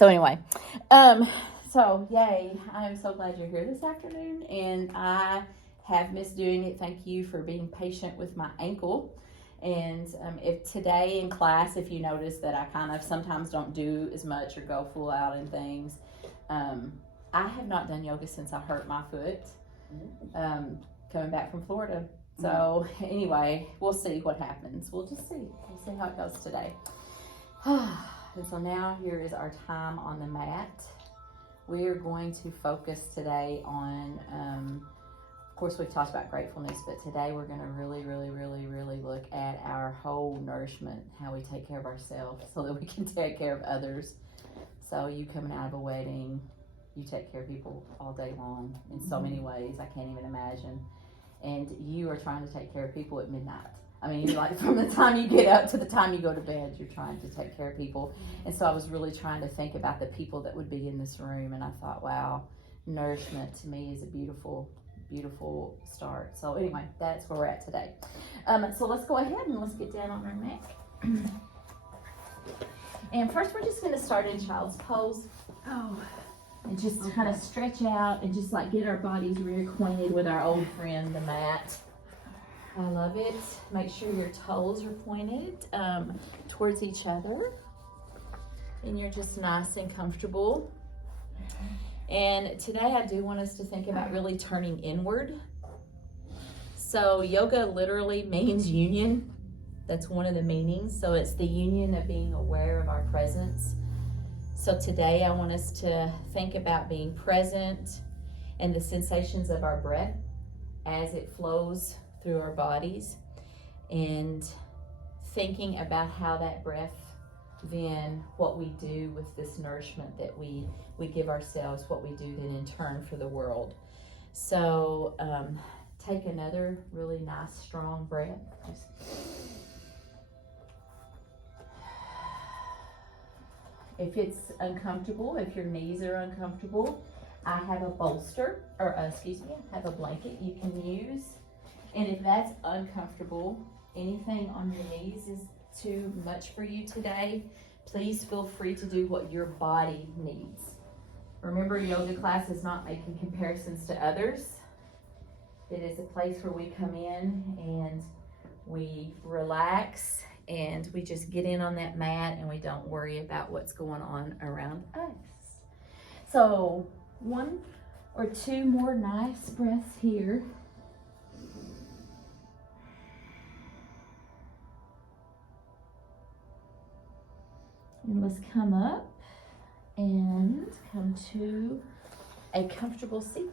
So anyway, um, so yay! I am so glad you're here this afternoon, and I have missed doing it. Thank you for being patient with my ankle. And if today in class, if you notice that I kind of sometimes don't do as much or go full out in things, I have not done yoga since I hurt my foot coming back from Florida. So anyway, we'll see what happens. We'll just see. We'll see how it goes today. And so now here is our time on the mat. We are going to focus today on, of course we've talked about gratefulness, but today we're going to really look at our whole nourishment, how we take care of ourselves so that we can take care of others. So you coming out of a wedding, you take care of people all day long in so many ways I can't even imagine. And you are trying to take care of people at midnight. I mean, you're like from the time you get up to the time you go to bed, you're trying to take care of people. And so I was really trying to think about the people that would be in this room. And I thought, wow, nourishment to me is a beautiful start. So anyway, that's where we're at today. So let's go ahead and let's get down on our neck. And first we're just going to start in child's pose. And just kind of stretch out and just like get our bodies reacquainted with our old friend, the mat. I love it. Make sure your toes are pointed towards each other. And you're just nice and comfortable. And today I do want us to think about really turning inward. So yoga literally means union. That's one of the meanings. So it's the union of being aware of our presence. So today I want us to think about being present and the sensations of our breath as it flows through our bodies, and thinking about how that breath, then what we do with this nourishment that we give ourselves, what we do then in turn for the world. So take another really nice strong breath. If it's uncomfortable, if your knees are uncomfortable, I have a bolster, or I have a blanket you can use. And if that's uncomfortable, anything on your knees is too much for you today, please feel free to do what your body needs. Remember, yoga class is not making comparisons to others. It is a place where we come in and we relax and we just get in on that mat and we don't worry about what's going on around us. So 1 or 2 more nice breaths here. And let's come up and come to a comfortable seat.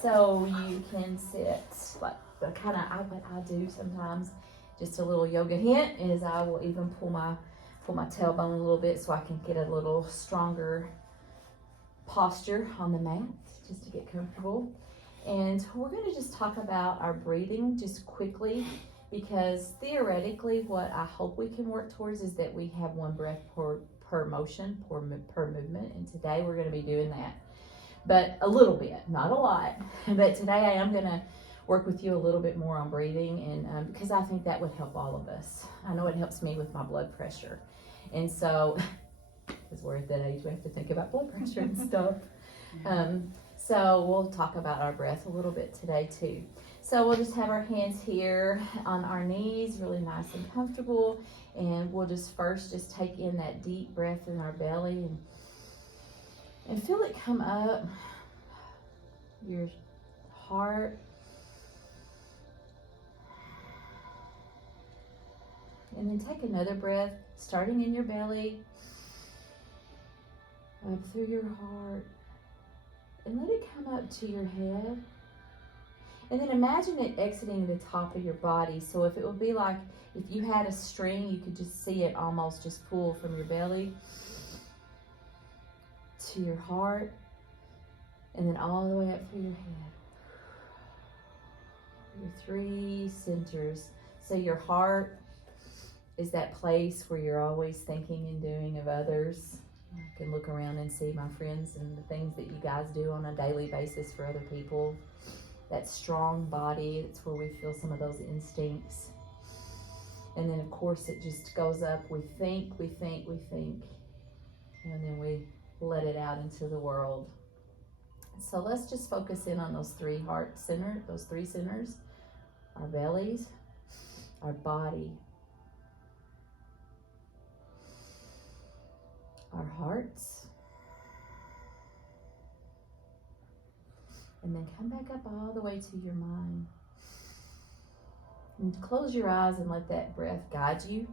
So you can sit like what I do sometimes. Just a little yoga hint is I will even pull my tailbone a little bit so I can get a little stronger posture on the mat just to get comfortable. And we're going to just talk about our breathing just quickly, because theoretically what I hope we can work towards is that we have 1 breath per motion, per movement. And today we're going to be doing that. But a little bit, not a lot. But today I am going to work with you a little bit more on breathing, and because I think that would help all of us. I know it helps me with my blood pressure. And so, because we're at that age, we have to think about blood pressure and stuff. So we'll talk about our breath a little bit today too. So we'll just have our hands here on our knees, really nice and comfortable. And we'll just first just take in that deep breath in our belly and feel it come up your heart. And then take another breath, starting in your belly, up through your heart, and let it come up to your head. And then imagine it exiting the top of your body. So if it would be like, if you had a string, you could just see it almost just pull from your belly to your heart, and then all the way up through your head. Your 3 centers. So your heart is that place where you're always thinking and doing of others. I can look around and see my friends and the things that you guys do on a daily basis for other people. That strong body, it's where we feel some of those instincts. And then of course it just goes up. We think, and then we let it out into the world. So let's just focus in on those three centers, our bellies, our body, our hearts, and then come back up all the way to your mind. And close your eyes and let that breath guide you.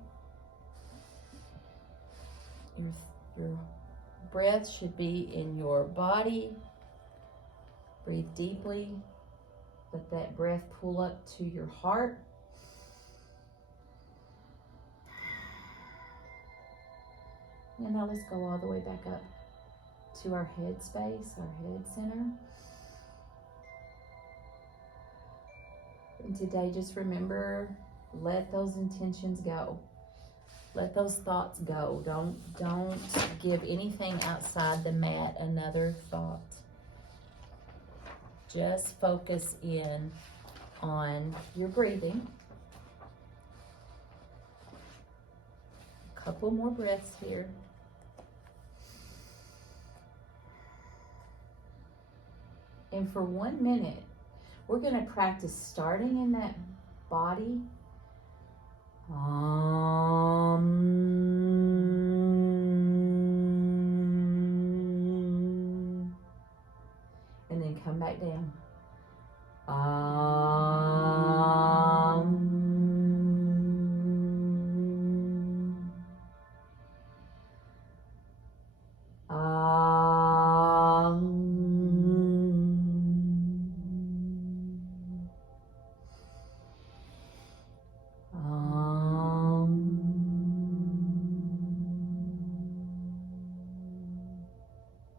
Your breath should be in your body. Breathe deeply. Let that breath pull up to your heart. And now let's go all the way back up to our head space, our head center. And today, just remember, let those intentions go. Let those thoughts go. Don't give anything outside the mat another thought. Just focus in on your breathing. A couple more breaths here. And for 1 minute, we're going to practice starting in that body. And then come back down.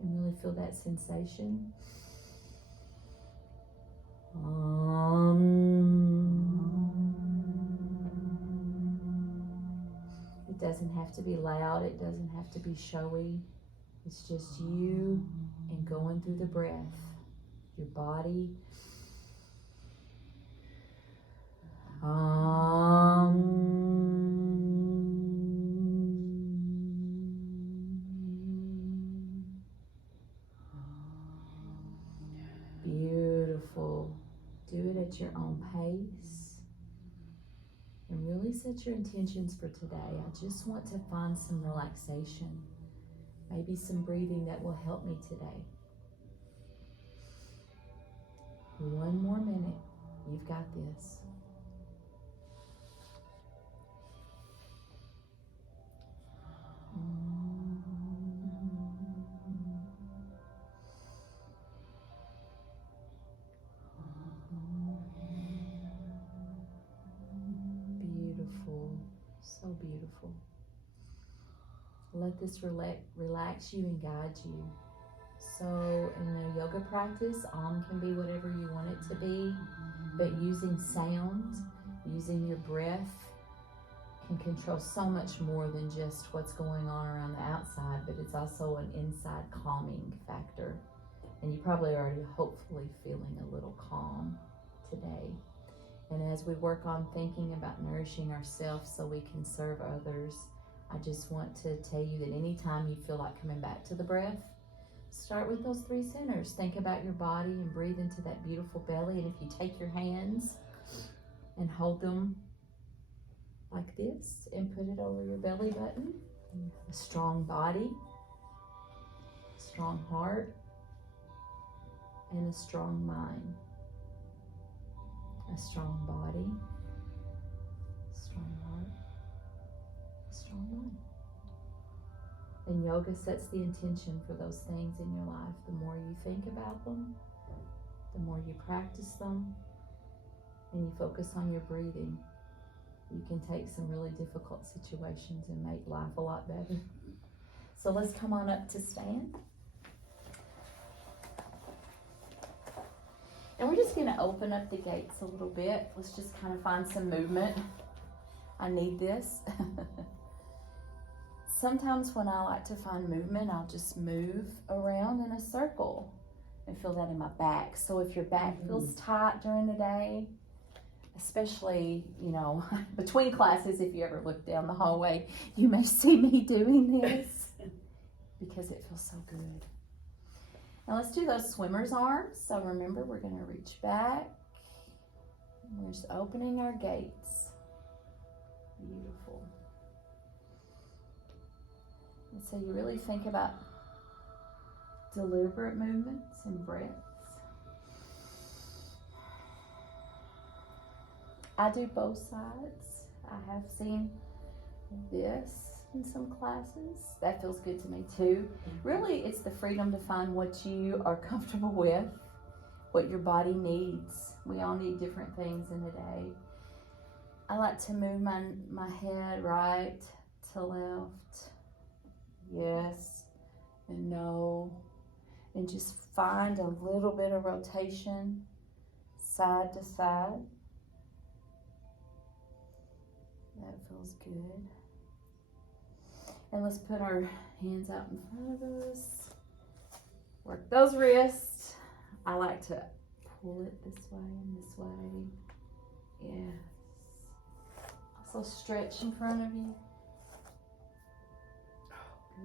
And really feel that sensation. It doesn't have to be loud. It doesn't have to be showy. It's just you and going through the breath, your body. Beautiful. Do it at your own pace. And really set your intentions for today. I just want to find some relaxation. Maybe some breathing that will help me today. 1 more minute. You've got this. Beautiful. So beautiful. Let this relax you and guide you. So in a yoga practice, can be whatever you want it to be, but using sound, using your breath can control so much more than just what's going on around the outside, but it's also an inside calming factor. And you're probably already hopefully feeling a little calm today. And as we work on thinking about nourishing ourselves so we can serve others, I just want to tell you that anytime you feel like coming back to the breath, start with those 3 centers. Think about your body and breathe into that beautiful belly. And if you take your hands and hold them like this and put it over your belly button, a strong body, strong heart, and a strong mind. A strong body, strong heart, strong mind. And yoga sets the intention for those things in your life. The more you think about them, the more you practice them, and you focus on your breathing, you can take some really difficult situations and make life a lot better. So let's come on up to stand. And we're just going to open up the gates a little bit. Let's just kind of find some movement. I need this. Sometimes when I like to find movement, I'll just move around in a circle and feel that in my back. So if your back feels tight during the day, especially, you know, between classes, if you ever look down the hallway, you may see me doing this because it feels so good. Now let's do those swimmer's arms. So remember, we're going to reach back. We're just opening our gates. Beautiful. And so you really think about deliberate movements and breaths. I do both sides. I have seen this in some classes. That feels good to me too. Really, it's the freedom to find what you are comfortable with, what your body needs. We all need different things in a day. I like to move my head right to left. Yes and no. And just find a little bit of rotation side to side. That feels good. And let's put our hands out in front of us. Work those wrists. I like to pull it this way and this way. Yes. Also stretch in front of you.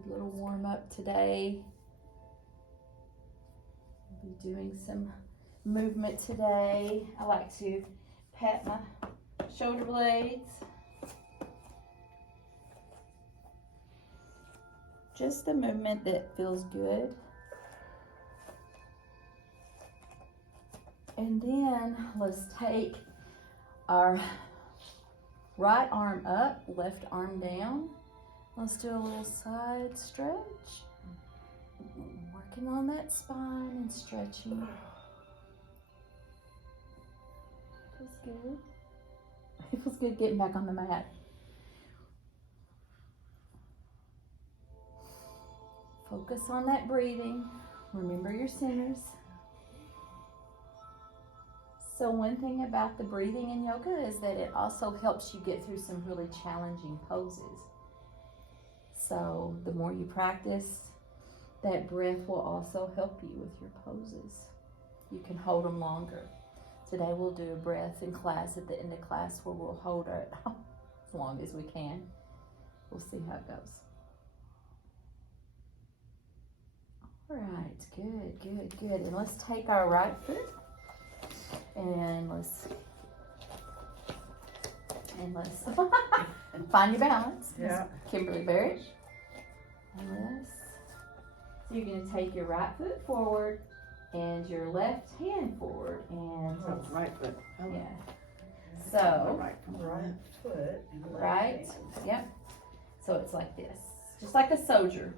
Good little warm up today. We'll be doing some movement today. I like to pat my shoulder blades. Just the movement that feels good. And then let's take our right arm up, left arm down. Let's do a little side stretch. Working on that spine and stretching. Feels good. It feels good getting back on the mat. Focus on that breathing. Remember your centers. So one thing about the breathing in yoga is that it also helps you get through some really challenging poses. So the more you practice, that breath will also help you with your poses. You can hold them longer. Today we'll do a breath in class at the end of class where we'll hold it as long as we can. We'll see how it goes. All right, good, good, good. And let's take our right foot and let's find your balance. Yeah. Kimberly Barrett. Yes. So you're going to take your right foot forward and your left hand forward and Right foot. yeah. So Right foot. And left right. hand. Yep. So it's like this, just like a soldier.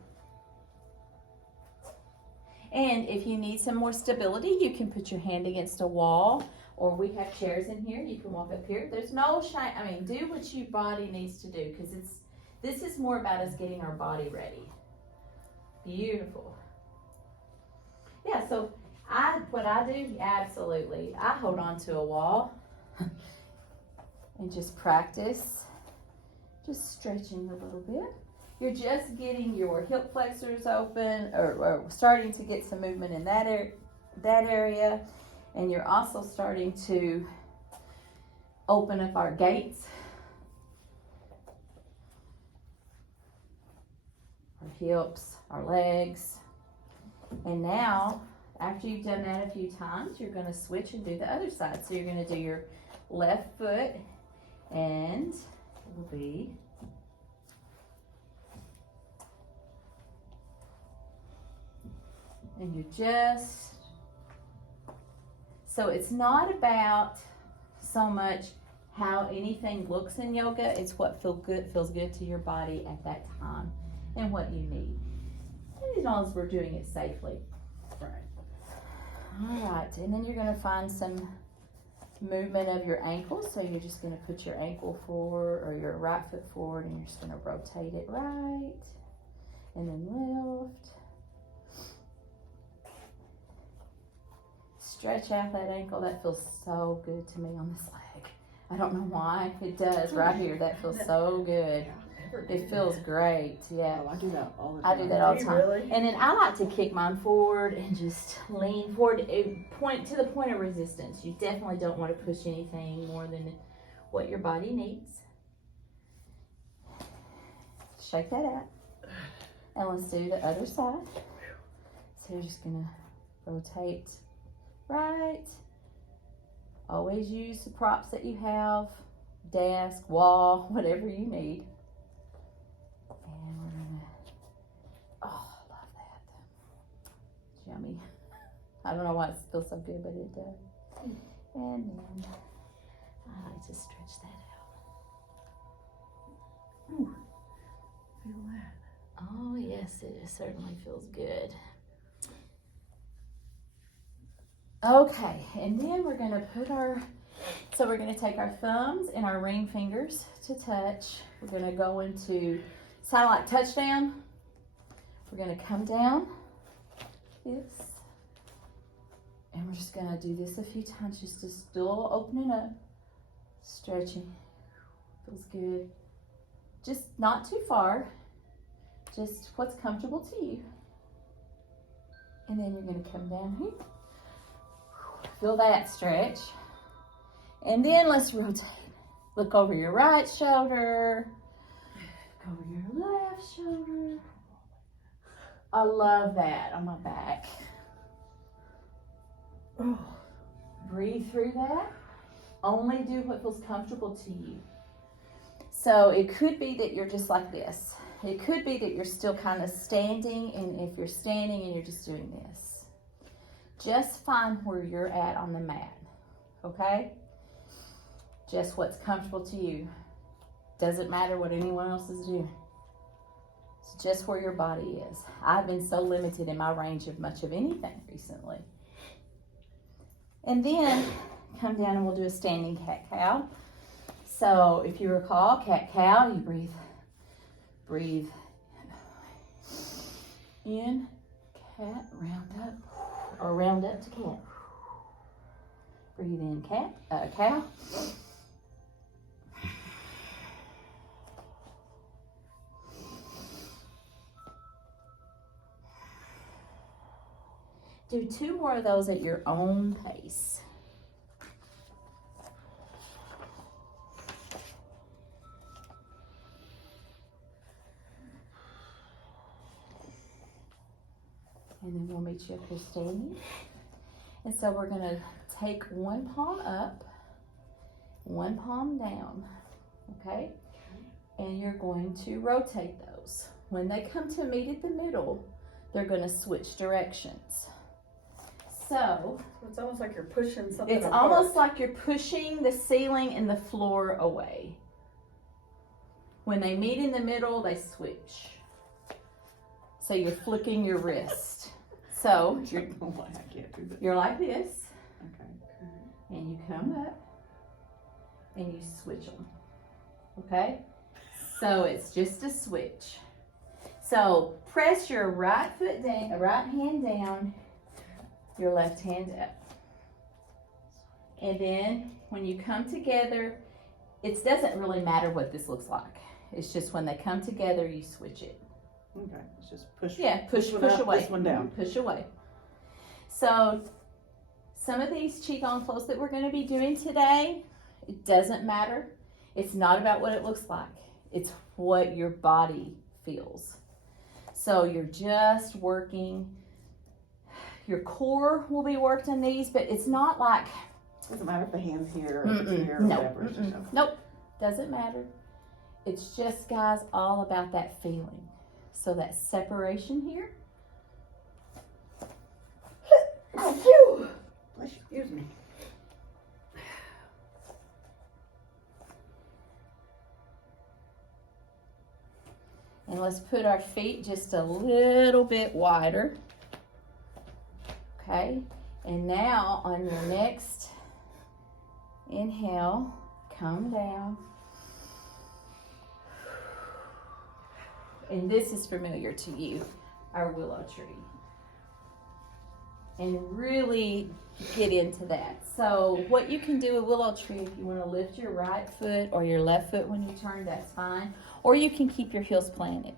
And if you need some more stability, you can put your hand against a wall, or we have chairs in here. You can walk up here. There's no shame. I mean, do what your body needs to do, because this is more about us getting our body ready. Beautiful. Yeah. So what I do, absolutely, I hold on to a wall and just practice, just stretching a little bit. You're just getting your hip flexors open, or starting to get some movement in that area, and you're also starting to open up our gates, our hips, our legs. And now, after you've done that a few times, you're going to switch and do the other side. So you're going to do your left foot, and it will be and you're just, so it's not about so much how anything looks in yoga, it's what feels good to your body at that time and what you need. And as long as we're doing it safely. Right. All right, and then you're going to find some movement of your ankle. So you're just going to put your ankle forward, or your right foot forward, and you're just going to rotate it right and then left. Stretch out that ankle. That feels so good to me on this leg. I don't know why. It does right here. That feels so good. never do It feels that. great, yeah. Oh, I do that all the I time. do that all Do the you time. really? And then I like to kick mine forward and just lean forward, point to the point of resistance. You definitely don't want to push anything more than what your body needs. Shake that out. And let's do the other side. So you're just gonna rotate right. Always use the props that you have, desk, wall, whatever you need. And we're gonna, oh, I love that. It's yummy. I don't know why it feels so good, but it does. And then I like to stretch that out. Ooh, feel that. Oh yes, it certainly feels good. Okay, and then we're gonna put we're gonna take our thumbs and our ring fingers to touch. We're gonna go into silent touchdown. We're gonna come down this, and we're just gonna do this a few times, just to still opening up, stretching. Feels good. Just not too far, just what's comfortable to you. And then you're gonna come down here. Feel that stretch. And then let's rotate. Look over your right shoulder. Look over your left shoulder. I love that on my back. Oh, Breathe through that. Only do what feels comfortable to you. So it could be that you're just like this. It could be that you're still kind of standing, and if you're standing and you're just doing this. Just find where you're at on the mat, okay? Just what's comfortable to you. Doesn't matter what anyone else is doing. It's just where your body is. I've been so limited in my range of much of anything recently. And then come down and we'll do a standing cat-cow. So if you recall, cat-cow, you breathe in, cat, round up, or round up to cat. Breathe in, cow. Do 2 more of those at your own pace. And then we'll meet you up here standing. And so we're gonna take one palm up, one palm down, okay? And you're going to rotate those. When they come to meet at the middle, they're gonna switch directions. So it's almost like you're pushing something it's apart. almost like you're pushing the ceiling and the floor away. When they meet in the middle, they switch. So you're flicking your wrist. So I don't know why I can't do this. you're like this, Okay. and you come up, and you switch them. Okay? So it's just a switch. So press your right foot down, right hand down, your left hand up. And then when you come together, it doesn't really matter what this looks like. It's just when they come together, you switch it. Okay. Let's just push. Yeah, push one up, away. This one down. Push away. So some of these Qigong flows that we're going to be doing today, it doesn't matter. It's not about what it looks like. It's what your body feels. So you're just working. Your core will be worked on these, but it's not like... Doesn't matter if the hand's here or if it's here or no, whatever. It's just, nope, doesn't matter. It's just, guys, all about that feeling. So that separation here. Excuse me. And let's put our feet just a little bit wider. Okay, and now on your next inhale, come down. And this is familiar to you, our willow tree. and really get into that. So what you can do a willow tree, if you want to lift your right foot or your left foot when you turn, that's fine. Or you can keep your heels planted.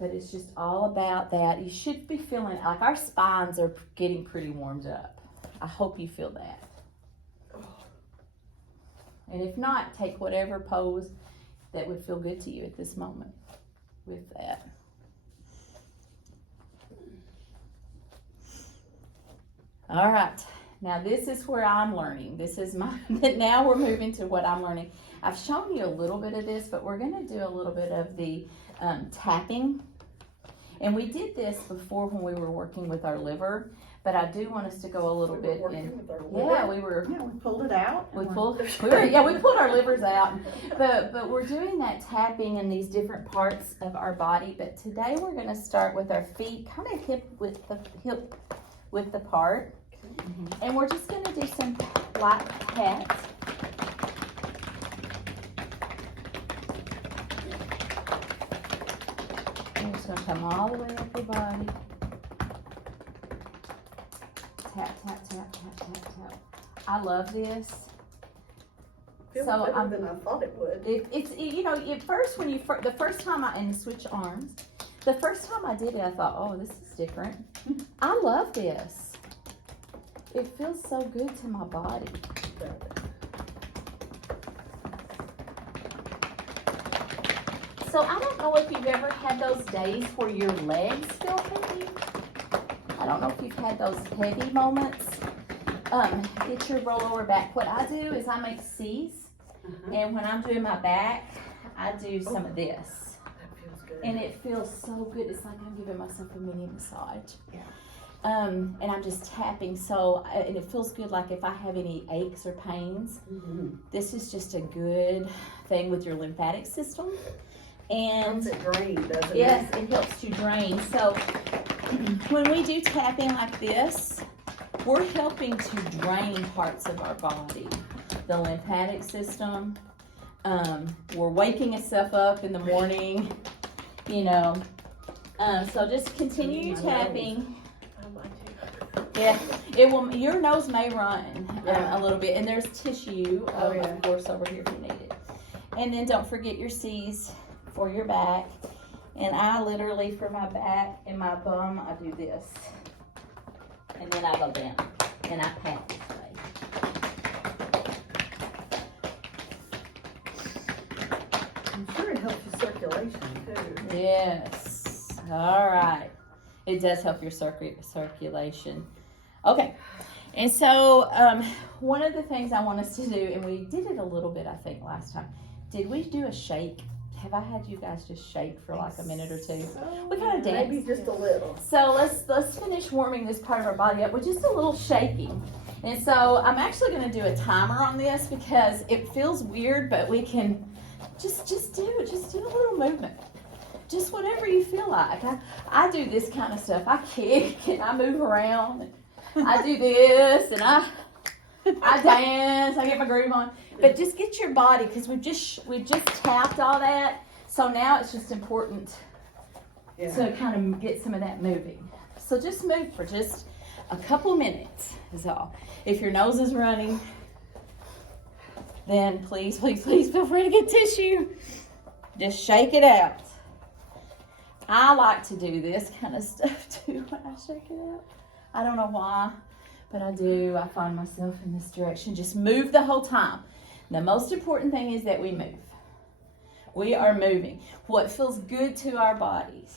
But it's just all about that. You should be feeling like our spines are getting pretty warmed up. I hope you feel that. And if not, take whatever pose that would feel good to you at this moment with that. All right, now this is where I'm learning. This is my, now we're moving to what I'm learning. I've shown you a little bit of this, but we're gonna do a little bit of the tapping. And we did this before when we were working with our liver, but I do want us to go a little bit in. Yeah, we were. Yeah, we pulled it out. We pulled our livers out, but we're doing that tapping in these different parts of our body. But today we're going to start with our feet, kind of hip width apart, and we're just going to do some light pats. I'm just going to come all the way up your body. Tap, tap, tap, tap, tap, tap. I love this. Feels better than I thought it would. It's you know, at first when the first time and switch arms, the first time I did it, I thought, oh, this is different. I love this. It feels so good to my body. So I don't know if you've ever had those days where your legs feel heavy. I don't know if you've had those heavy moments. Get your roll over back. What I do is I make C's, and when I'm doing my back, I do some of this. That feels good. And it feels so good. It's like I'm giving myself a mini massage. Yeah. And I'm just tapping. So, and it feels good. Like if I have any aches or pains, this is just a good thing with your lymphatic system. And it drain, doesn't it? yes, it helps you drain. So when we do tapping like this, we're helping to drain parts of our body. The lymphatic system. We're waking ourselves up in the morning, you know. So just continue tapping. Yeah, it will. Your nose may run a little bit, and there's tissue, of course, over here if you need it. And then don't forget your C's for your back. And I literally, for my back and my bum, I do this. And then I go down, and I pat this way. I'm sure it helps your circulation, too. Yes. All right. It does help your circulation. Okay. And so one of the things I want us to do, and we did it a little bit, I think, last time. Did we do a shake? Have I had you guys just shake for like a minute or two? We kind of danced. Maybe just a little. So let's finish warming this part of our body up with just a little shaking. And so I'm actually going to do a timer on this because it feels weird, but we can just do a little movement. Just whatever you feel like. I do this kind of stuff. I kick and I move around. And I do this and I dance. I get my groove on. But just get your body, because we've just tapped all that. So now it's just important to kind of get some of that moving. So just move for just a couple minutes is all. If your nose is running, then please, please, please feel free to get tissue. Just shake it out. I like to do this kind of stuff too when I shake it out. I don't know why, but I do. I find myself in this direction. Just move the whole time. The most important thing is that we move. We are moving. What feels good to our bodies?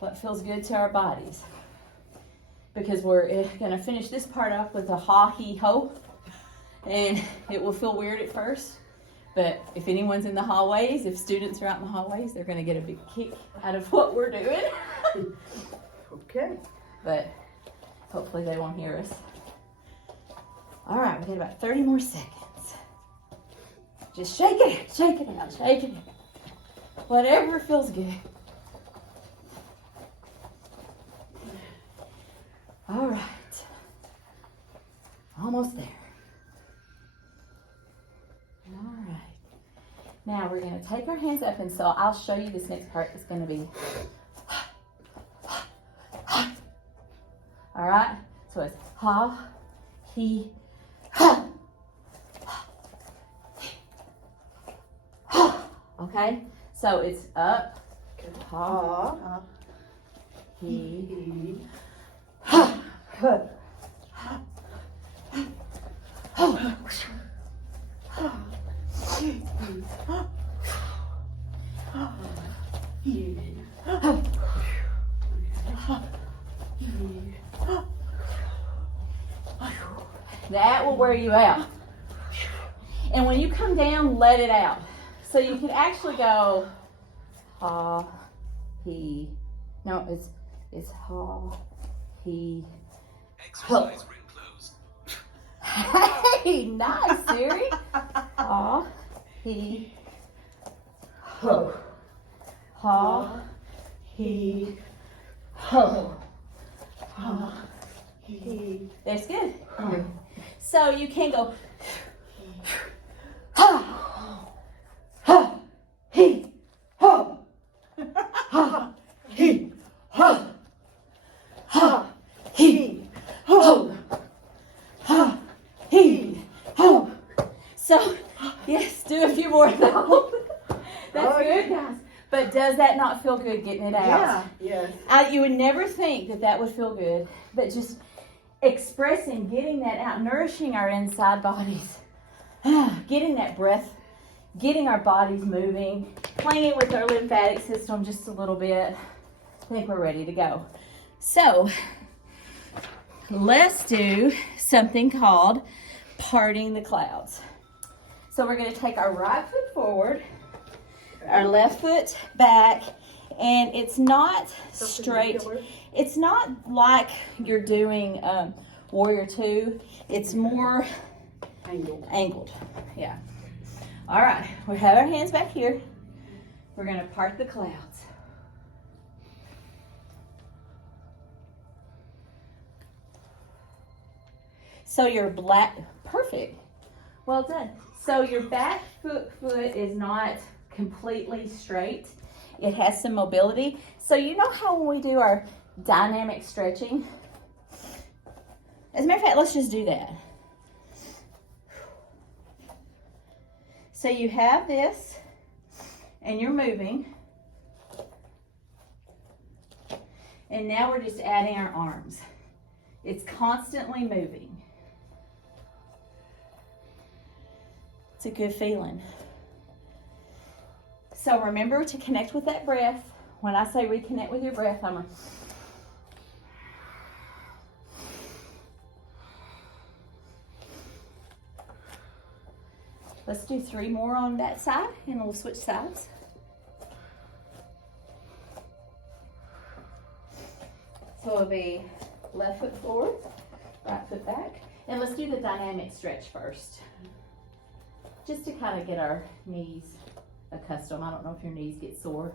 What feels good to our bodies? Because we're going to finish this part off with a ha-he-ho. And it will feel weird at first. But if anyone's in the hallways, if students are out in the hallways, they're going to get a big kick out of what we're doing. Okay. But hopefully they won't hear us. All right, we got about 30 more seconds. Just shake it out, shake it out, shake it out. Whatever feels good. All right. Almost there. All right. Now we're going to take our hands up, and so I'll show you this next part. It's going to be All right? So it's ha, he, ha. Okay? So it's up, ha, he, ha. That will wear you out. And when you come down, let it out. So you can actually go ha, he. No, it's ha, he. Exercise ring close. Hey, nice, Siri. Ha, he, ho. Ha, he, ho. Ha, he. That's good. So you can go ha, ha, he, ho. Ha, he, ho. Ha, he, ho. Ha, he, ho. So, yes, do a few more of those. That's good, guys. But does that not feel good getting it out? Yeah. Yes. You would never think that that would feel good, but just expressing, getting that out, nourishing our inside bodies, getting that breath, getting our bodies moving, playing with our lymphatic system just a little bit. I think we're ready to go. So, let's do something called parting the clouds. So we're going to take our right foot forward, our left foot back, and it's not straight. It's not like you're doing Warrior 2. It's more angled. Yeah. All right. We have our hands back here. We're going to part the clouds. So your perfect. Well done. So your back foot is not completely straight. It has some mobility. So you know how when we do our dynamic stretching, as a matter of fact, let's just do that. So you have this and you're moving. And now we're just adding our arms. It's constantly moving. It's a good feeling. So remember to connect with that breath. When I say reconnect with your breath, I'm Let's do 3 more on that side and we'll switch sides. So it'll be left foot forward, right foot back. And let's do the dynamic stretch first. Just to kind of get our knees accustomed. I don't know if your knees get sore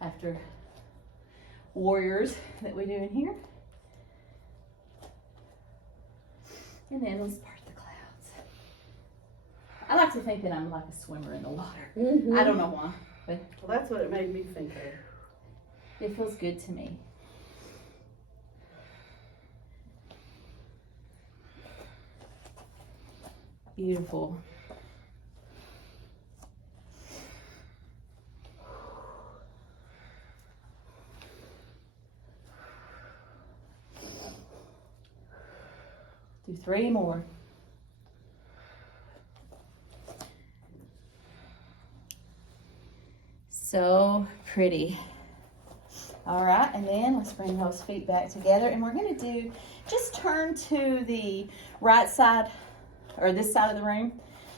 after warriors that we do in here. And then let's part the clouds. I like to think that I'm like a swimmer in the water. Mm-hmm. I don't know why, but Well, that's what it made me think of. it feels good to me. Beautiful. Do 3 more. So pretty. All right, and then let's bring those feet back together, and we're going to just turn to the right side, or this side of the room.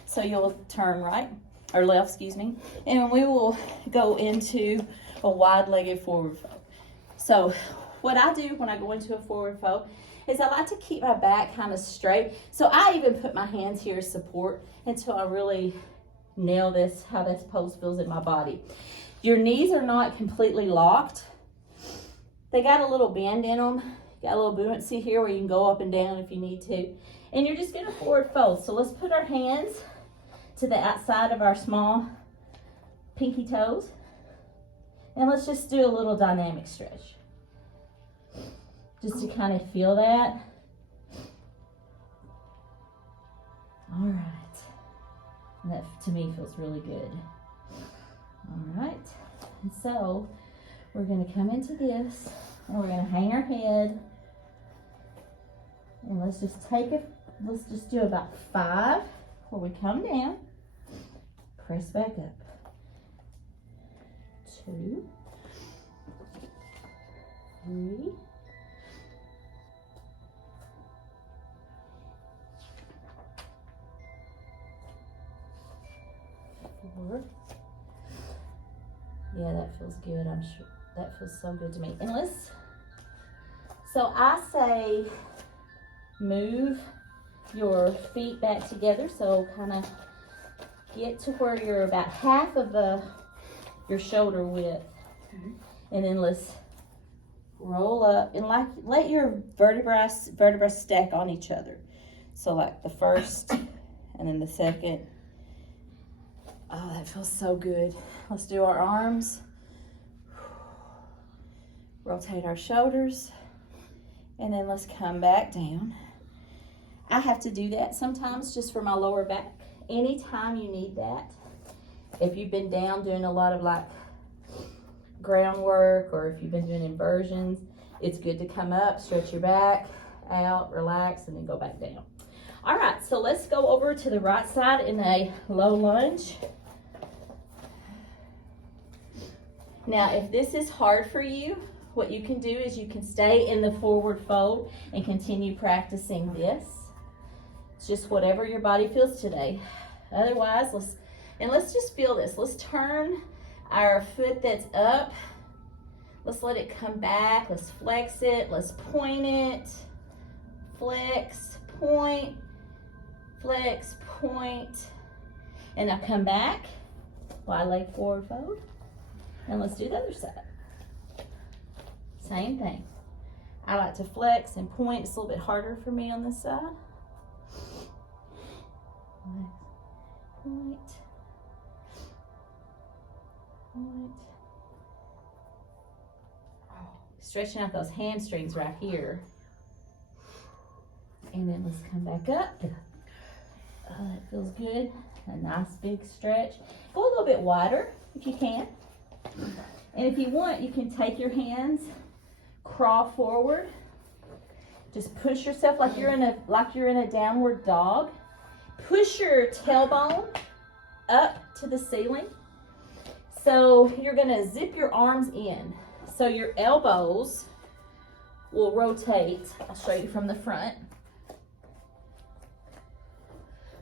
So you'll turn right, or left, excuse me, and we will go into a wide-legged forward fold. So what I do when I go into a forward fold is I like to keep my back kind of straight. So I even put my hands here as support until I really nail this, how this pose feels in my body. Your knees are not completely locked. They got a little bend in them. Got a little buoyancy here where you can go up and down if you need to. And you're just gonna forward fold. So let's put our hands to the outside of our small pinky toes. And let's just do a little dynamic stretch. just to kind of feel that. All right. That to me feels really good. All right. And so we're going to come into this and we're going to hang our head. And let's just do about 5 before we come down. Press back up. 2, 3, 4. Yeah, that feels good. I'm sure that feels so good to me. And so I say move your feet back together. So kind of get to where you're about half of your shoulder width. And then let's roll up and let your vertebrae stack on each other. So like the first and then the second. Oh, that feels so good. Let's do our arms. Rotate our shoulders. And then let's come back down. I have to do that sometimes just for my lower back. Anytime you need that. If you've been down doing a lot of like groundwork, or if you've been doing inversions, it's good to come up, stretch your back out, relax, and then go back down. All right, so let's go over to the right side in a low lunge. Now, if this is hard for you, what you can do is you can stay in the forward fold and continue practicing this. It's just whatever your body feels today. Otherwise, let's just feel this. Let's turn our foot that's up. Let's let it come back. Let's flex it. Let's point it. Flex, point, flex, point. And now come back. Wide leg forward fold. And let's do the other side. Same thing. I like to flex and point. It's a little bit harder for me on this side. Point. Point. Oh, stretching out those hamstrings right here. And then let's come back up. Oh, that feels good. A nice big stretch. Go a little bit wider if you can. And if you want, you can take your hands, crawl forward. Just push yourself like you're in a downward dog. Push your tailbone up to the ceiling. So you're gonna zip your arms in. So your elbows will rotate. I'll show you from the front.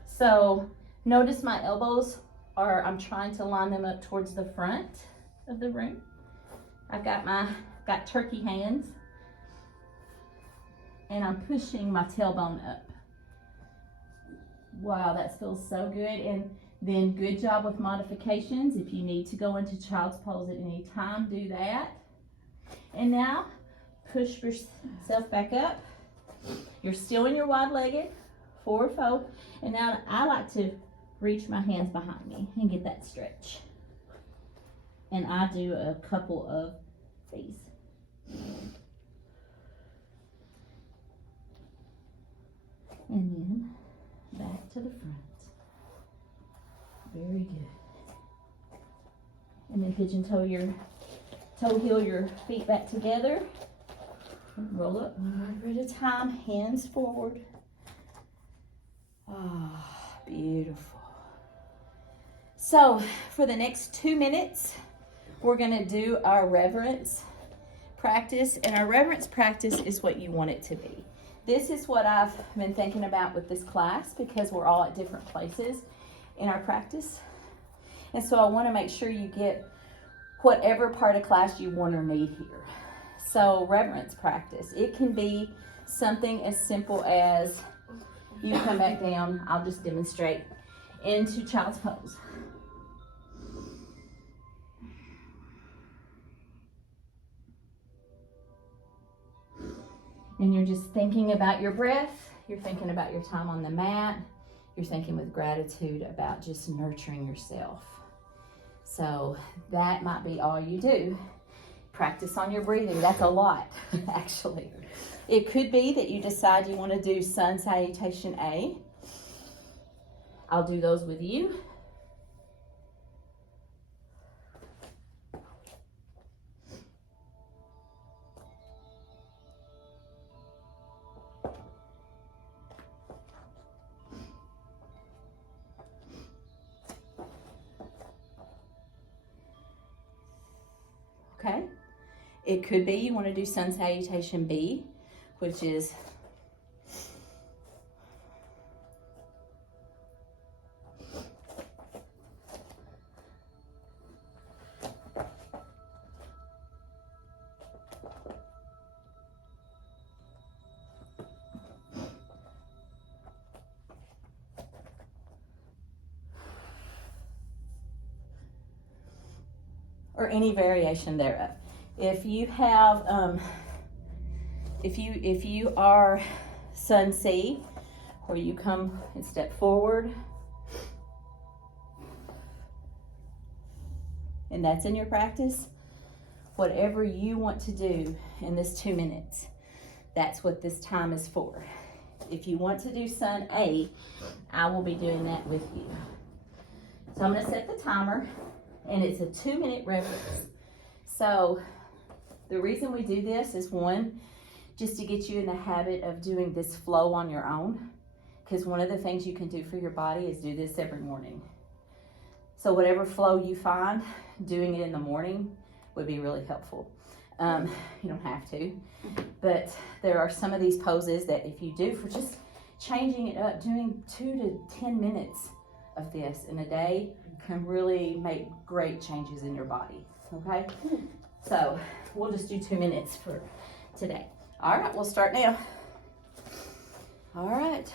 So notice my elbows I'm trying to line them up towards the front of the room. I've got turkey hands. And I'm pushing my tailbone up. Wow, that feels so good. And then good job with modifications. If you need to go into child's pose at any time, do that. And now push yourself back up. You're still in your wide-legged forward fold. And now I like to reach my hands behind me and get that stretch. And I do a couple of these. And then back to the front. Very good. And then pigeon toe heel your feet back together. Roll up one leg at a time, hands forward. Ah, beautiful. So for the next 2 minutes, we're gonna do our reverence practice, and our reverence practice is what you want it to be. This is what I've been thinking about with this class, because we're all at different places in our practice. And so I want to make sure you get whatever part of class you want or need here. So reverence practice, it can be something as simple as you come back down. I'll just demonstrate into child's pose. And you're just thinking about your breath. You're thinking about your time on the mat. You're thinking with gratitude about just nurturing yourself. So that might be all you do. Practice on your breathing. That's a lot, actually. It could be that you decide you want to do sun salutation A. I'll do those with you. Okay. It could be you want to do sun salutation B, which is or any variation thereof. If you have, if you are sun C, where you come and step forward, and that's in your practice, whatever you want to do in this 2 minutes, that's what this time is for. If you want to do sun A, I will be doing that with you. So I'm gonna set the timer, and it's a 2-minute reverence. So the reason we do this is, one, just to get you in the habit of doing this flow on your own, because one of the things you can do for your body is do this every morning. So whatever flow you find, doing it in the morning would be really helpful. You don't have to, but there are some of these poses that if you do, for just changing it up, doing 2 to 10 minutes of this in a day can really make great changes in your body, okay? So we'll just do 2 minutes for today. All right, we'll start now. All right.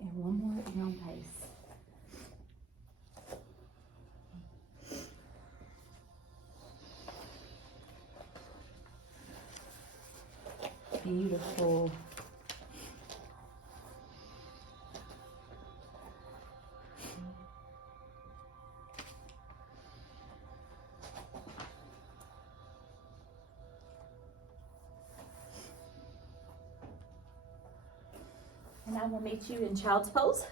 And one more at your own pace. Beautiful. And I will meet you in child's pose.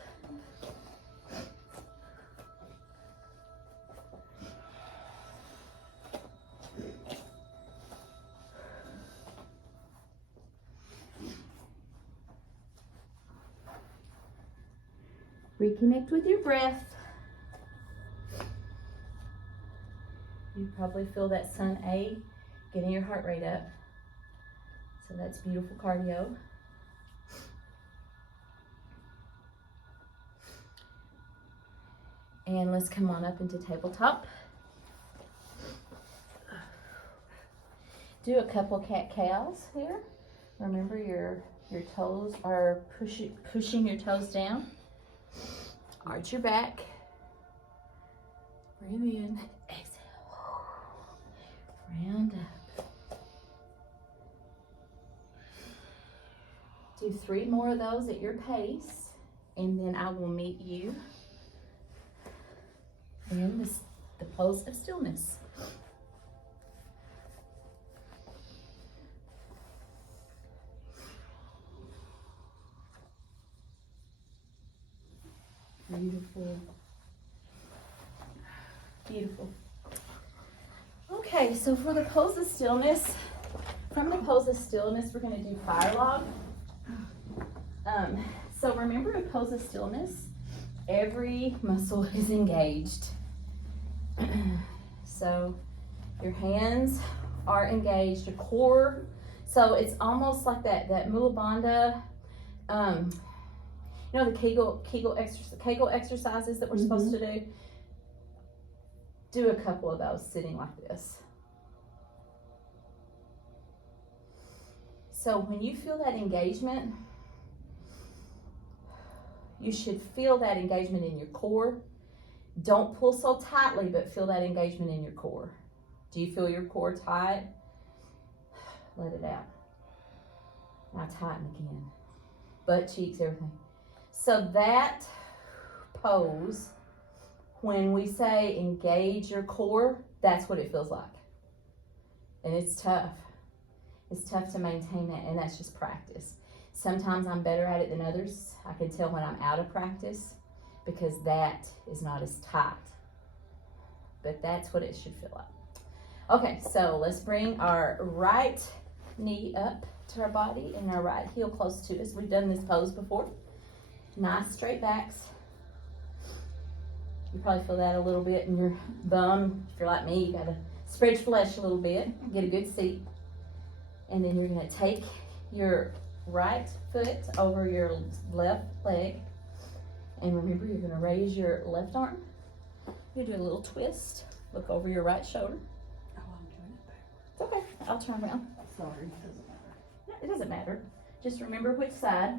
Reconnect with your breath. You probably feel that sun A getting your heart rate up. So that's beautiful cardio. And let's come on up into tabletop. Do a couple cat-cows here. Remember your toes are pushing your toes down. Arch your back. Breathe in. Exhale. Round up. Do 3 more of those at your pace, and then I will meet you in the pose of stillness. Beautiful. Beautiful. Okay, so for the pose of stillness, from the pose of stillness, we're going to do fire log. So remember, a pose of stillness, every muscle is engaged. So your hands are engaged, your core. So it's almost like that Mula Bandha, you know, the Kegel exercises that we're supposed to do. Do a couple of those sitting like this. So when you feel that engagement, you should feel that engagement in your core. Don't pull so tightly, but feel that engagement in your core. Do you feel your core tight? Let it out. Now tighten again. Butt cheeks, everything. So that pose, when we say engage your core, that's what it feels like. And it's tough. It's tough to maintain that, and that's just practice. Sometimes I'm better at it than others. I can tell when I'm out of practice because that is not as tight. But that's what it should feel like. Okay, so let's bring our right knee up to our body and our right heel close to us. We've done this pose before. Nice straight backs. You probably feel that a little bit in your bum. If you're like me, you gotta spread your flesh a little bit, get a good seat. And then you're gonna take your right foot over your left leg. And remember, you're gonna raise your left arm. You do a little twist. Look over your right shoulder. Oh, I'm doing it backwards. It's okay, I'll turn around. Sorry, it doesn't matter. No, it doesn't matter. Just remember which side.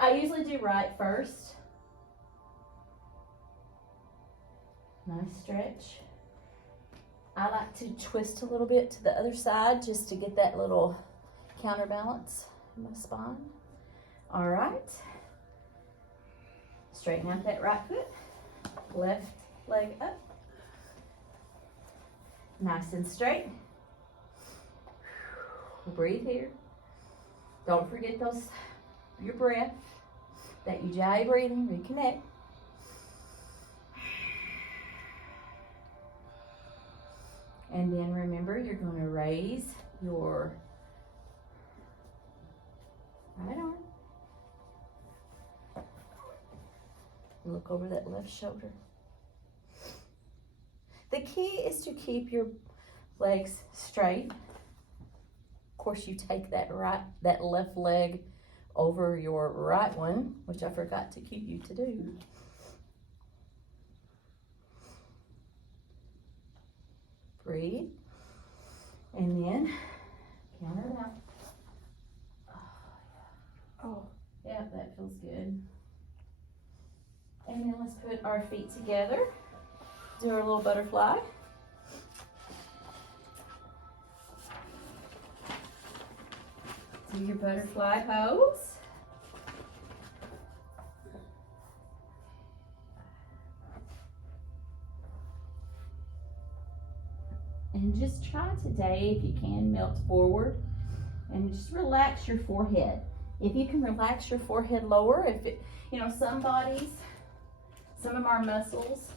I usually do right first. Nice stretch. I like to twist a little bit to the other side just to get that little counterbalance in my spine. All right. Straighten out that right foot. Left leg up. Nice and straight. Breathe here. Don't forget your breath, that Ujjayi breathing, reconnect. And then remember, you're going to raise your right arm. Look over that left shoulder. The key is to keep your legs straight. Of course, you take that left leg over your right one, which I forgot to cue you to do. Breathe. And then counter it out. Oh, yeah, that feels good. And then let's put our feet together. Do our little butterfly. Do your butterfly pose. And just try today, if you can, melt forward and just relax your forehead. If you can relax your forehead lower, some bodies, some of our muscles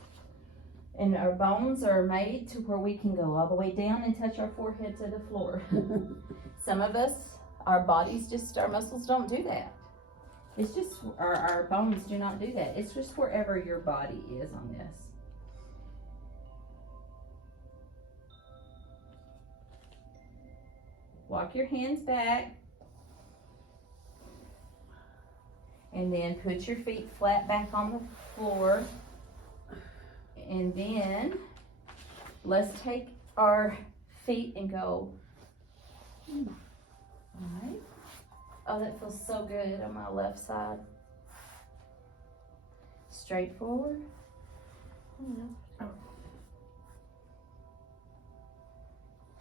and our bones are made to where we can go all the way down and touch our forehead to the floor. Some of us, our muscles don't do that. It's just, our bones do not do that. It's just wherever your body is on this. Walk your hands back. And then put your feet flat back on the floor. And then let's take our feet and go. All right. Oh, that feels so good on my left side. Straight forward.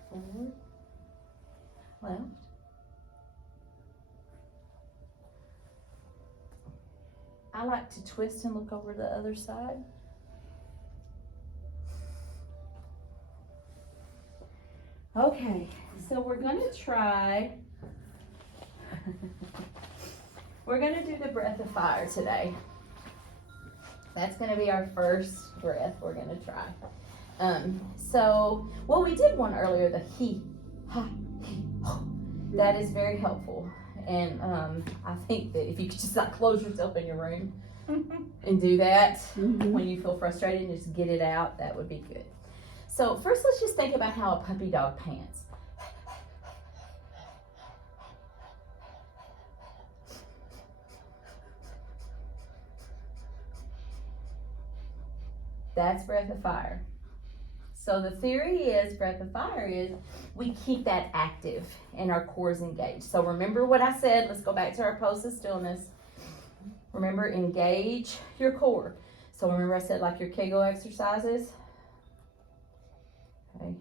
Forward. Left. I like to twist and look over the other side. Okay, so we're going to try, we're going to do the breath of fire today. That's going to be our first breath we're going to try. Well, we did one earlier, the he, ha, he, ho. That is very helpful. And I think that if you could just like close yourself in your room and do that when you feel frustrated and just get it out, that would be good. So first, let's just think about how a puppy dog pants. That's breath of fire. So the theory is, breath of fire is, we keep that active and our core is engaged. So remember what I said, let's go back to our pose of stillness. Remember, engage your core. So remember I said like your Kegel exercises? Okay.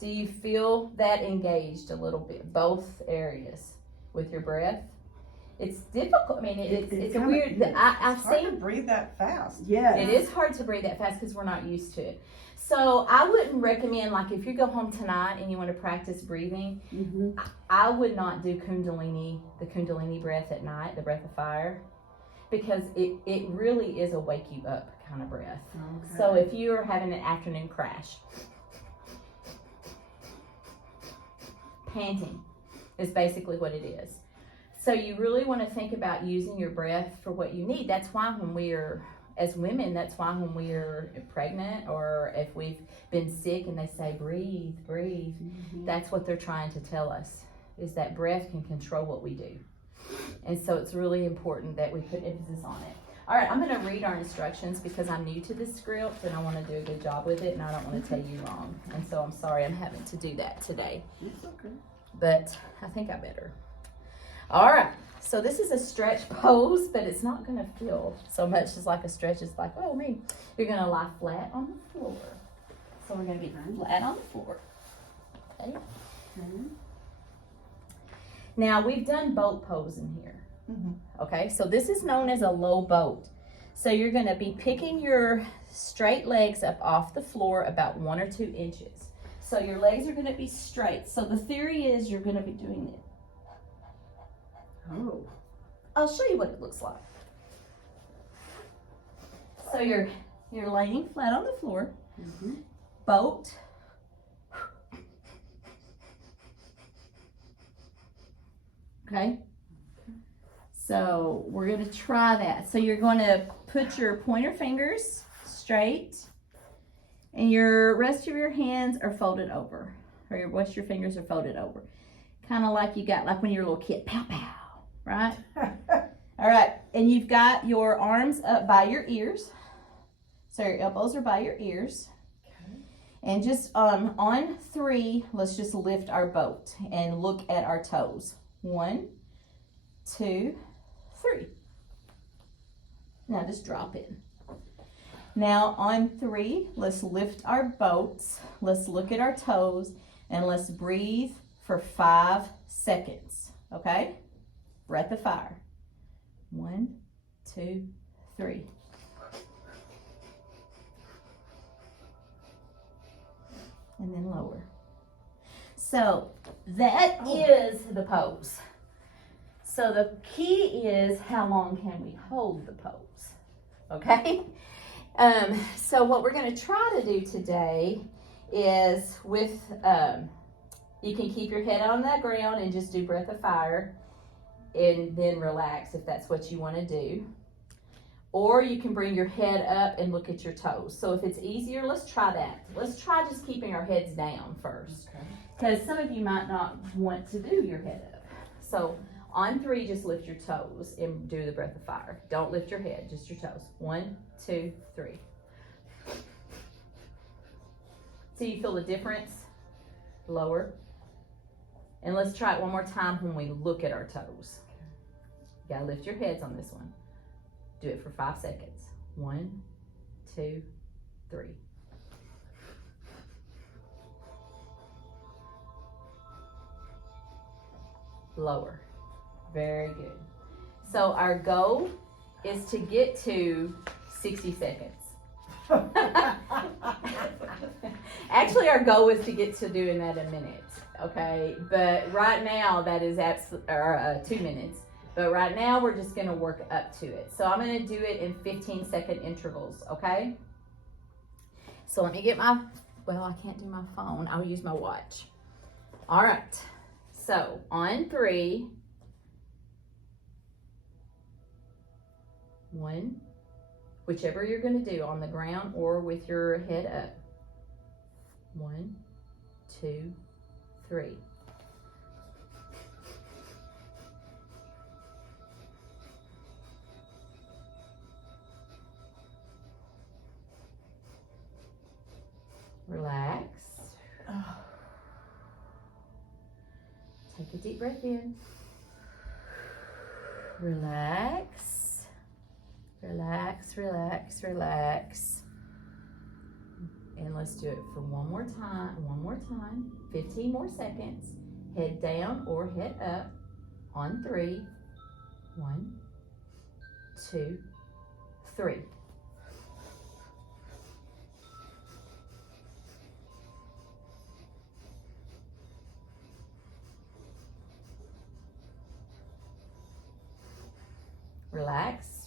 Do you feel that engaged a little bit, both areas with your breath? It's difficult. I mean, it's weird. I've It's hard seen to breathe that fast. Yes. it is hard to breathe that fast because we're not used to it. So I wouldn't recommend, like if you go home tonight and you want to practice breathing, I would not do the Kundalini breath at night, the breath of fire, because it really is a wake you up kind of breath. Okay. So if you're having an afternoon crash, panting is basically what it is. So you really want to think about using your breath for what you need. That's why when we're, as women, that's why when we're pregnant or if we've been sick and they say, breathe, breathe, that's what they're trying to tell us, is that breath can control what we do. And so it's really important that we put emphasis on it. All right, I'm going to read our instructions because I'm new to this script and I want to do a good job with it and I don't want to tell you wrong. And so I'm sorry I'm having to do that today. It's okay. But I think I better. All right, so this is a stretch pose, but it's not going to feel so much as like a stretch. It's like, oh, me. You're going to lie flat on the floor. So we're going to be flat on the floor. Okay. Now, we've done boat pose in here. Okay, so this is known as a low boat. So you're going to be picking your straight legs up off the floor about 1 or 2 inches. So your legs are going to be straight. So the theory is you're going to be doing this. Oh. I'll show you what it looks like. So you're laying flat on the floor, boat. Okay. So we're going to try that. So you're going to put your pointer fingers straight and your rest of your hands are folded over, or your rest of your fingers are folded over. Kind of like you got, like when you're a little kid, pow, pow. Right? All right. And you've got your arms up by your ears. So your elbows are by your ears. Okay. And just on 3, let's just lift our boat and look at our toes. 1, 2, 3. Now just drop in. Now on 3, let's lift our boats. Let's look at our toes and let's breathe for 5 seconds. Okay? Breath of fire. 1, 2, 3. And then lower. So that is the pose. So the key is how long can we hold the pose? Okay? So what we're going to try to do today is with, you can keep your head on the ground and just do breath of fire. And then relax if that's what you want to do. Or you can bring your head up and look at your toes. So if it's easier, let's try that. Let's try just keeping our heads down first. Because some of you might not want to do your head up. So on 3, just lift your toes and do the breath of fire. Don't lift your head, just your toes. 1, 2, 3. So you feel the difference? Lower. And let's try it one more time when we look at our toes. You gotta lift your heads on this one. Do it for 5 seconds. 1, 2, 3. Lower. Very good. So our goal is to get to 60 seconds. Actually, our goal is to get to doing that a minute. Okay, but right now that is 2 minutes. But right now we're just gonna work up to it. So I'm gonna do it in 15-second intervals, okay? So let me get my, well, I can't do my phone. I'll use my watch. All right. So on 3. 1, whichever you're gonna do, on the ground or with your head up. 1, 2, 3. Relax. Take a deep breath in. Relax. Relax, relax, relax. And let's do it for one more time. 15 more seconds. Head down or head up on 3. 1, 2, 3. Relax.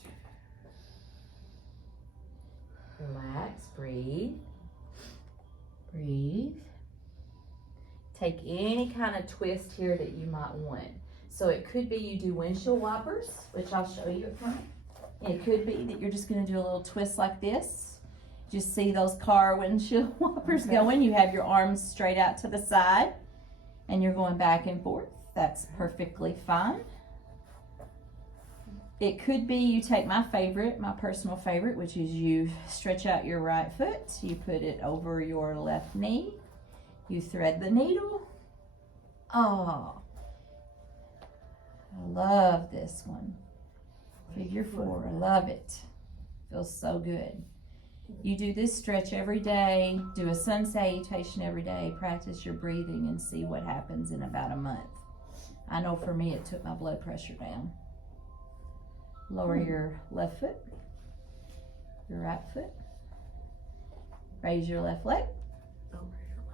Relax, breathe. Breathe. Take any kind of twist here that you might want. So it could be you do windshield wipers, which I'll show you at front. It could be that you're just gonna do a little twist like this. Just see those car windshield wipers going. You have your arms straight out to the side and you're going back and forth. That's perfectly fine. It could be you take my favorite, my personal favorite, which is you stretch out your right foot, you put it over your left knee, you thread the needle. Oh, I love this one. Figure 4, I love it. Feels so good. You do this stretch every day, do a sun salutation every day, practice your breathing and see what happens in about a month. I know for me it took my blood pressure down. Lower your left foot, your right foot. Raise your left leg,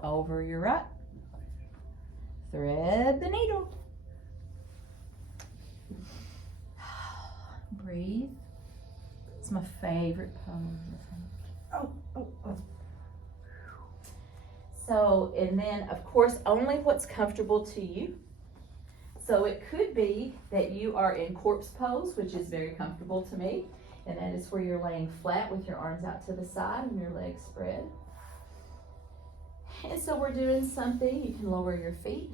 over your right. Thread the needle. Breathe. It's my favorite pose. So, and then of course, only what's comfortable to you. So it could be that you are in corpse pose, which is very comfortable to me. And that is where you're laying flat with your arms out to the side and your legs spread. And so we're doing something, you can lower your feet.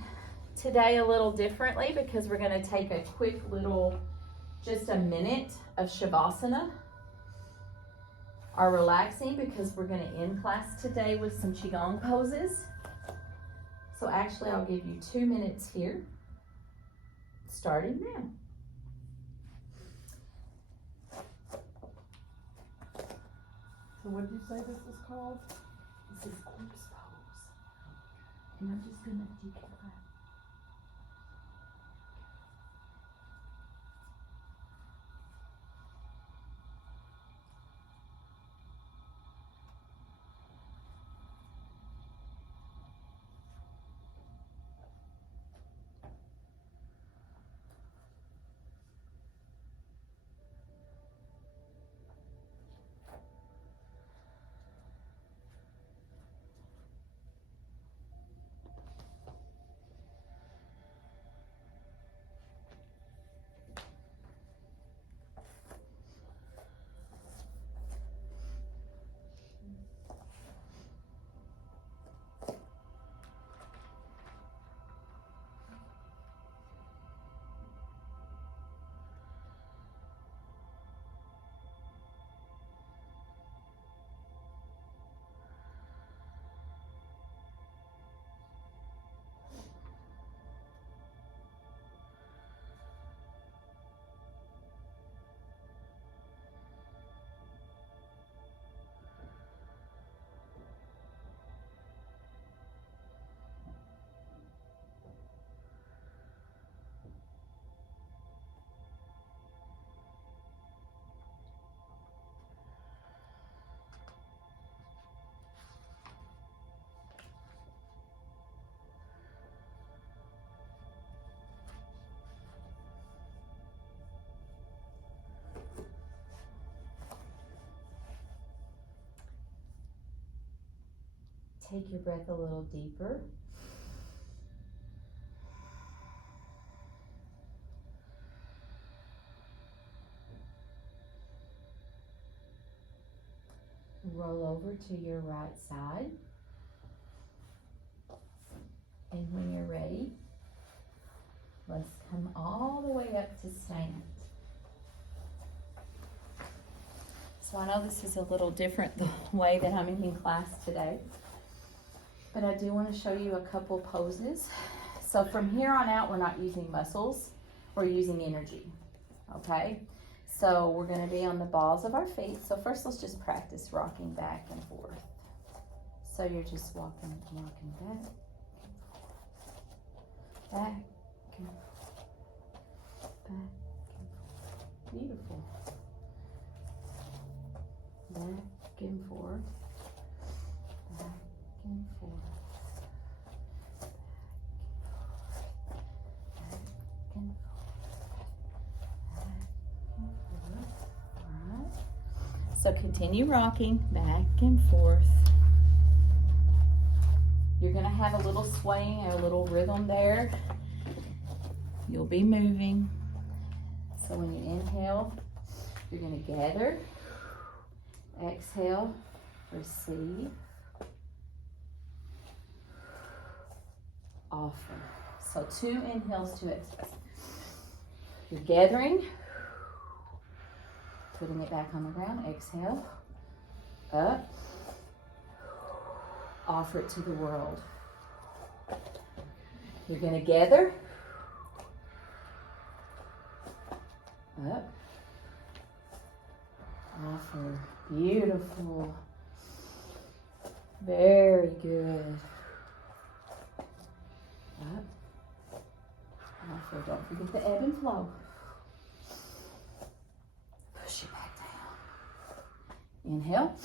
Today a little differently because we're gonna take a quick little, just a minute of Shavasana. Are relaxing because we're gonna end class today with some Qigong poses. So actually I'll give you 2 minutes here. Starting now. So what did you say this is called? This is corpse pose. And I'm just gonna decompress. take your breath a little deeper. Roll over to your right side. And when you're ready, let's come all the way up to stand. So I know this is a little different the way that I'm in class today, but I do want to show you a couple poses. So from here on out, we're not using muscles, we're using energy, okay? So we're going to be on the balls of our feet. So first let's just practice rocking back and forth. So you're just rocking back, back, and forth, back, and forth. Beautiful. Back and forth, back and forth, back and forth. All right. So continue rocking back and forth. You're going to have a little swing and a little rhythm there. You'll be moving. So when you inhale, you're going to gather. Exhale, receive, offer. So 2 inhales, 2 exhales. You're gathering, putting it back on the ground. Exhale, up, offer it to the world. You're going to gather, up, offer. Beautiful. Very good. Up. Offer. Don't forget the ebb and flow. Push it back down. Inhale.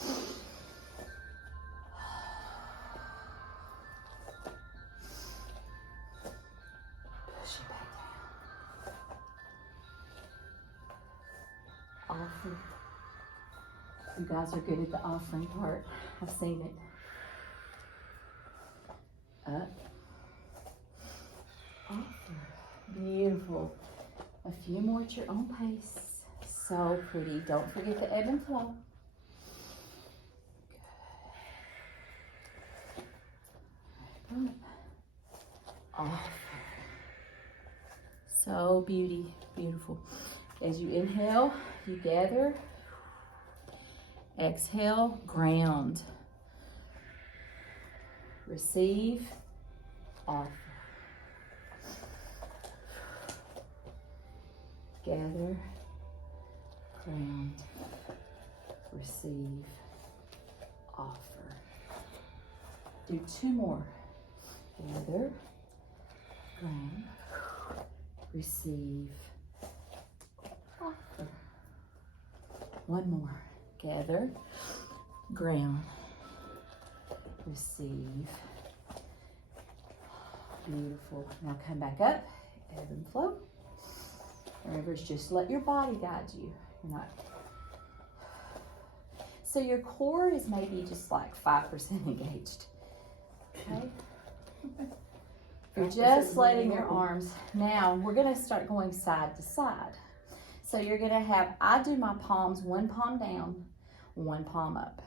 Push it back down. Offer. You guys are good at the offering part. I've seen it. Up. Offer. Beautiful. A few more at your own pace. So pretty. Don't forget the ebb and flow. Good. Offer. So beautiful. As you inhale, you gather. Exhale, ground. Receive, offer. Gather, ground. Receive, offer. Do 2 more. Gather, ground. Receive, offer. 1 more. Gather, ground, receive. Beautiful. Now come back up, ebb and flow. Remember, just let your body guide you. You're not. So your core is maybe just like 5% engaged. Okay? You're just letting your arms. Now we're going to start going side to side. So you're going to have, I do my palms 1 palm down, 1 palm up.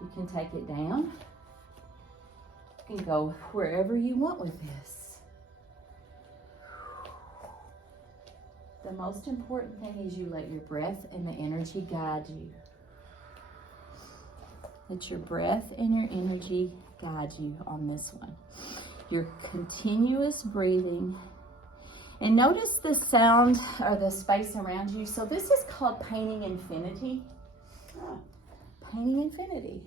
You can take it down. You can go wherever you want with this. The most important thing is you let your breath and the energy guide you. Let your breath and your energy guide you on this one. Your continuous breathing. And notice the sound or the space around you. So this is called painting infinity. Painting infinity.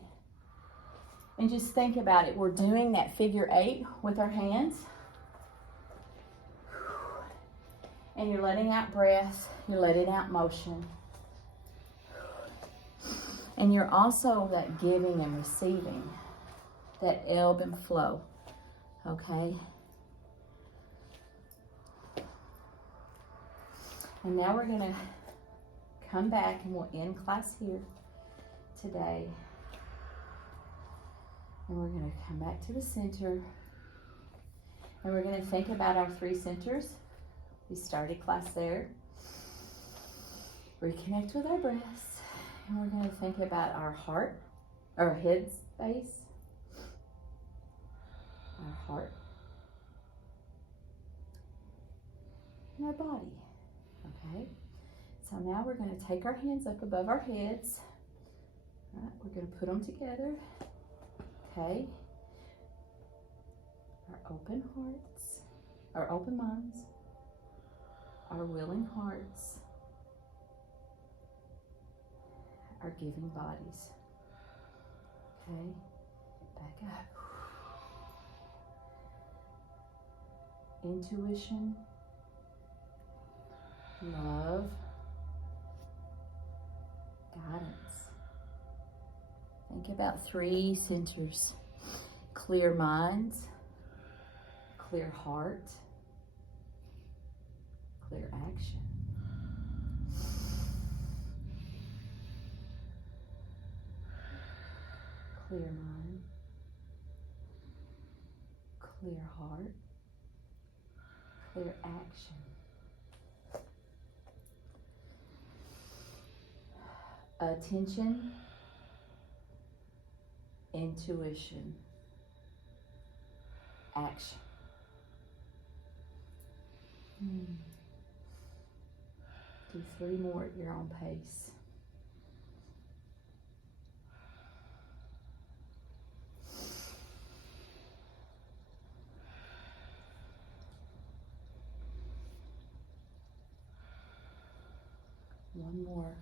And just think about it. We're doing that figure 8 with our hands. And you're letting out breath. You're letting out motion. And you're also that giving and receiving. That ebb and flow. Okay? And now we're going to come back and we'll end class here today. And we're going to come back to the center. And we're going to think about our 3 centers. We started class there. Reconnect with our breaths. And we're going to think about our heart, our head space, our heart, and our body. Okay? So now we're going to take our hands up above our heads. All right, we're going to put them together. Okay? Our open hearts, our open minds, our willing hearts, our giving bodies. Okay? Back up. Intuition, love, guidance. Think about 3 centers. Clear minds, clear heart, clear action. Clear mind, clear heart, clear action. Attention, intuition, action. Do 3 more at your own pace. One more.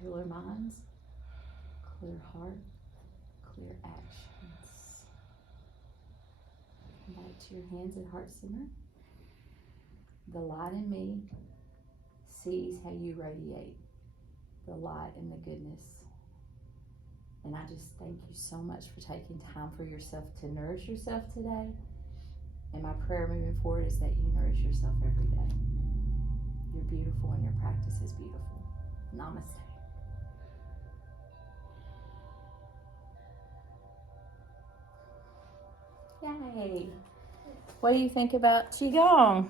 Clear minds, clear heart, clear actions. Come back to your hands at heart center. The light in me sees how you radiate the light and the goodness. And I just thank you so much for taking time for yourself to nourish yourself today. And my prayer moving forward is that you nourish yourself every day. You're beautiful and your practice is beautiful. Namaste. Yay. What do you think about Qigong?